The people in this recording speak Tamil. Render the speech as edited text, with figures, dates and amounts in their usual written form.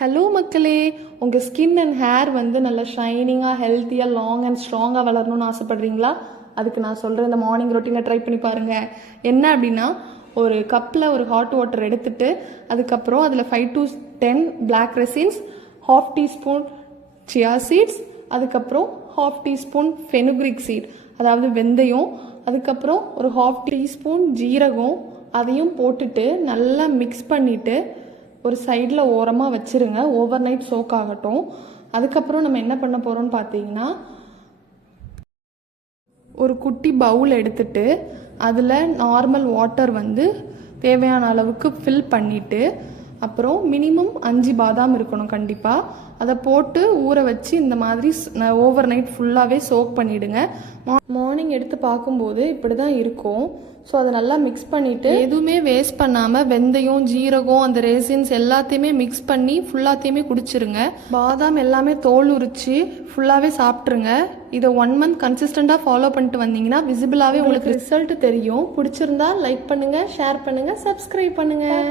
ஹலோ மக்களே, உங்கள் ஸ்கின் அண்ட் ஹேர் வந்து நல்லா ஷைனிங்காக ஹெல்த்தியாக லாங் அண்ட் ஸ்ட்ராங்காக வளரணும்னு ஆசைப்பட்றீங்களா? அதுக்கு நான் சொல்கிற இந்த மார்னிங் ரொட்டீனை ட்ரை பண்ணி பாருங்கள். என்ன அப்படின்னா, ஒரு கப்பில் ஒரு ஹாட் வாட்டர் எடுத்துட்டு அதுக்கப்புறம் அதில் 5 to 10 black raisins, 1/2 teaspoon chia seeds, அதுக்கப்புறம் 1/2 teaspoon ஃபெனுக்ரிக் சீட் அதாவது வெந்தயம், அதுக்கப்புறம் ஒரு 1/2 teaspoon ஜீரகம், அதையும் போட்டுட்டு நல்லா மிக்ஸ் பண்ணிவிட்டு ஒரு சைடில் ஓரமாக வச்சுருங்க. ஓவர் நைட் சோக் ஆகட்டும். அதுக்கப்புறம் நம்ம என்ன பண்ண போகிறோம்னு பார்த்தீங்கன்னா, ஒரு குட்டி பவுல் எடுத்துட்டு அதில் நார்மல் வாட்டர் வந்து தேவையான அளவுக்கு ஃபில் பண்ணிவிட்டு, அப்புறம் மினிமம் 5 பாதாம் இருக்கணும் கண்டிப்பாக. அதை போட்டு ஊற வச்சு இந்த மாதிரி ஓவர் நைட் ஃபுல்லாகவே சோக் பண்ணிவிடுங்க. மார்னிங் எடுத்து பார்க்கும்போது இப்படி தான் இருக்கும். ஸோ அதை நல்லா மிக்ஸ் பண்ணிவிட்டு எதுவுமே வேஸ்ட் பண்ணாமல் வெந்தயம், ஜீரகம், அந்த ரேசின்ஸ் எல்லாத்தையுமே மிக்ஸ் பண்ணி ஃபுல்லாத்தையுமே குடிச்சிருங்க. பாதாம் எல்லாமே தோல் உரிச்சு ஃபுல்லாகவே சாப்பிட்ருங்க. இதை 1 month கன்சிஸ்டண்ட்டாக ஃபாலோ பண்ணிட்டு வந்தீங்கன்னா விசிபிளாகவே உங்களுக்கு ரிசல்ட் தெரியும். பிடிச்சிருந்தா லைக் பண்ணுங்கள், ஷேர் பண்ணுங்கள், சப்ஸ்கிரைப் பண்ணுங்கள்.